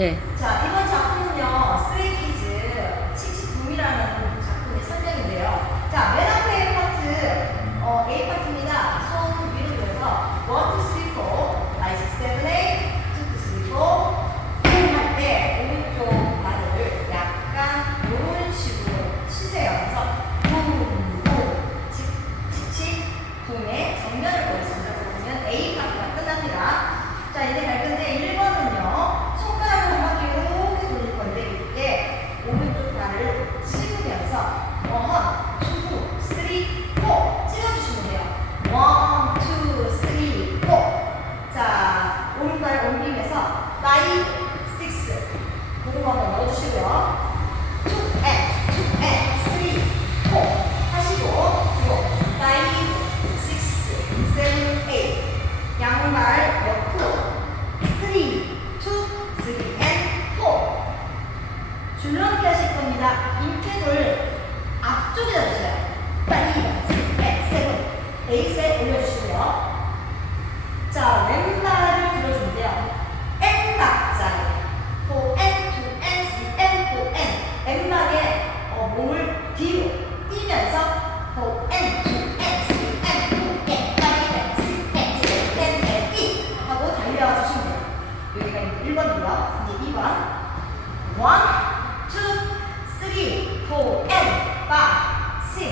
네. 자, 이번 작품은요, 스트레이키즈 79이라는 작품의 선정인데요. 자, 맨 앞에 파트, 어, A 파트입니다. 손 위로 들어서 1, 2, 3, 4, 5, 6, 7, 8, 2, 2, 3, 4. 할때 오른쪽 발을 약간 이런 식으로 치세요. 그래서 붐, 붐, 칙, 칙, 칙, 붐의 정면을 보였습니다. 그러면 A 파트가 끝납니다. 자, 이제 갈 건데 1번은요. 손가락을 한 바퀴 이렇게 돌릴 건데 이때 오른쪽 발을 씹으면서 원, 투, 쓰리, 포 찍어주시면 돼요. 원, 투, 쓰리, 포. 자, 오른발 옮기면서 파이브, 식스. 그거 한번 넣어주시고요. 투, 앤, 투, 앤, 쓰리, 포. 하시고 그리고 파이브, 식스, 세븐, 에잇. 양발 옆으로 3, 2, 3, and 4 줄넘기 하실 겁니다. 임팩을 앞쪽에다 주세요. 5, 6, 7, 8에 올려주시고요. 자, 왼발을 들어주는데요. N 박자에 4, N, 2, N, 3, N, 4, N 왼발에 어, 몸을 뒤로 뛰면서 4, N, 2, N, 3, N, 4, N, 5, N, 6, N, 7, N, N, E 하고 달려와 주시면 돼요. 여기가 1번이고요. 이제 2번. 1, 2, 3, 4, N, 5, 6,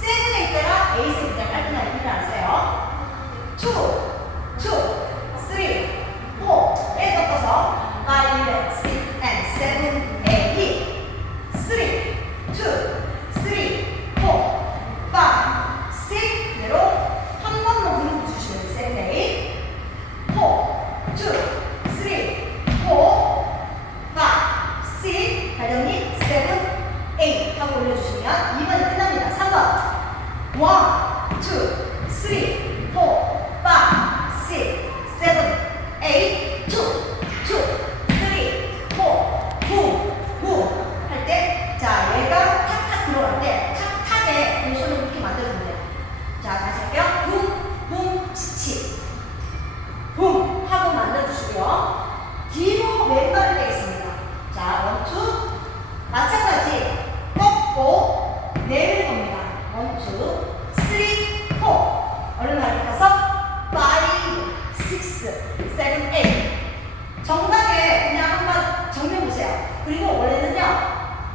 7에 있다가 A 세부터 깔끔하게 일어나세요. 2, 2, 3, 4에 꺾어서 5, 6, and 7, 8, 2, 3, 2, 3, 4, 5, 6 그대로 한 번만 그룹 주시면 7, 8, 4, 2, 3, 4, 5, 6 가령이 7, 8 하고 올려주시면 2번이 끝납니다. 3번 1, 2, 3, 4, 5, 6, 7, 8, 2, 2, 3, 4, 9, 9 할 때, 자, 얘가 탁탁 들어갈 때, 탁탁에 이 손을 이렇게 만들어주면 돼요. 자, 다시 할게요. 붐, 붐, 치치. 붐 하고 만들어주시고요. 뒤로 왼발을 빼겠습니다. 자, 원투. 마찬가지. 꺾고 내릴 겁니다. 원투, 쓰리, 포. 얼른 가서 파이브, 식스, 세븐, 에잇. 정답에 그냥 한번 정면 보세요. 그리고 원래는요,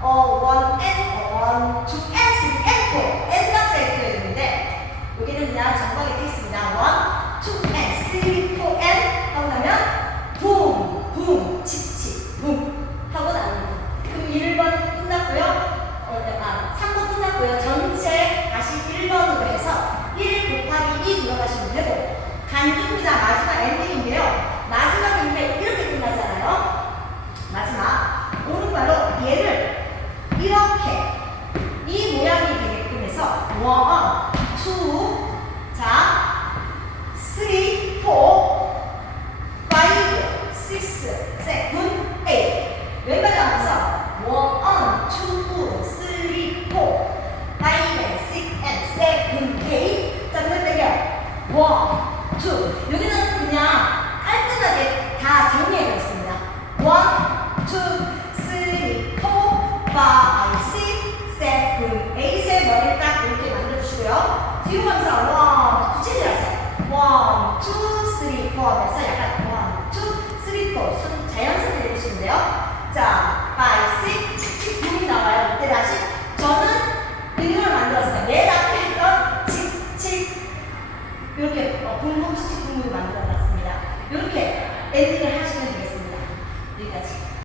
어, 원, 엔, 어, 원, 투, 엔, 쓰리, 엔, 포. 엔 박자에 되어 있는데, 여기는 그냥 정박에 되어 있습니다. 원, 투, 엔, 쓰리, 포, 엔 하고 나면, 붐, 붐, 치치, 붐 하고 나옵니다. 그럼 1번 끝났고요. 어, 아, 3번 끝났고요. 전체 다시 1번으로 해서 1 곱하기 2 들어가시면 되고, 간주입니다. 마지막 엔딩인데요. 마지막인데 이렇게 끝나잖아요. 마지막 오른발로 얘를 이렇게 이 모양이 해서 원, 투, 자, 쓰리, 포, 파이브, 식스, 세븐, 에잇 왼발 하면서 원, 투, 쓰리, 포, 파이브, 식스, 앤 세븐, 에잇 자, 그럴 때요. 원, 투 여기는 그냥 깔끔하게 다 정리해 있습니다. 원, 투, 가면서 원, 하세요. 원, 투, 쓰리, 포 하면서 약간 원, 투, 쓰리, 포. 손 자연스럽게 내리시면 돼요. 자, 파이브, 식스, 칙칙, 붐이 나와요. 이때 다시 저는 이걸 만들었어요. 맨 앞에 했던 칙 칙 이렇게 어, 붕붕 치치 붕붕 만들어놨습니다. 이렇게 엔딩을 하시면 되겠습니다. 여기까지.